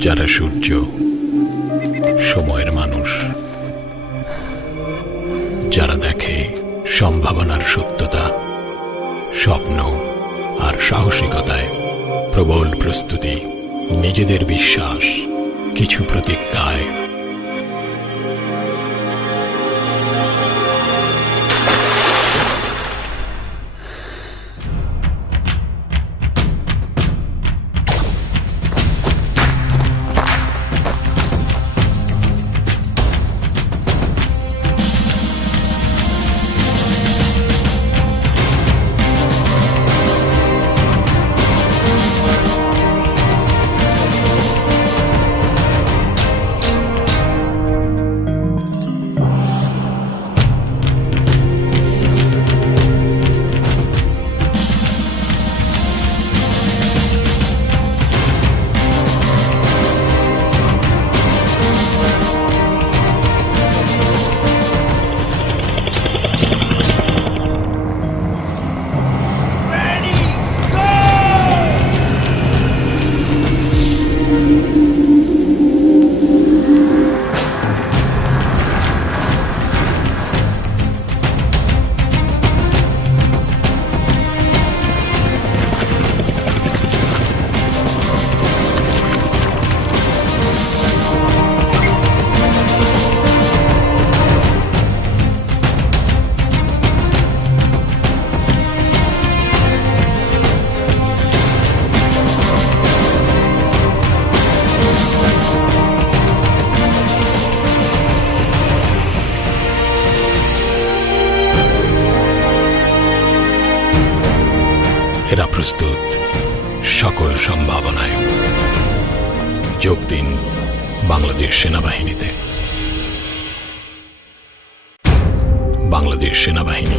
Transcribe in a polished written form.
যারা সূর্য, সময়ের মানুষ, যারা দেখে সম্ভাবনার সত্যতা, স্বপ্ন আর সাহসিকতায় প্রবল প্রস্তুতি, নিজেদের বিশ্বাস, কিছু প্রতিজ্ঞায়। এরা প্রস্তুত সকল সম্ভাবনায়। যোগ দিন বাংলাদেশ সেনাবাহিনীতে। বাংলাদেশ সেনাবাহিনী।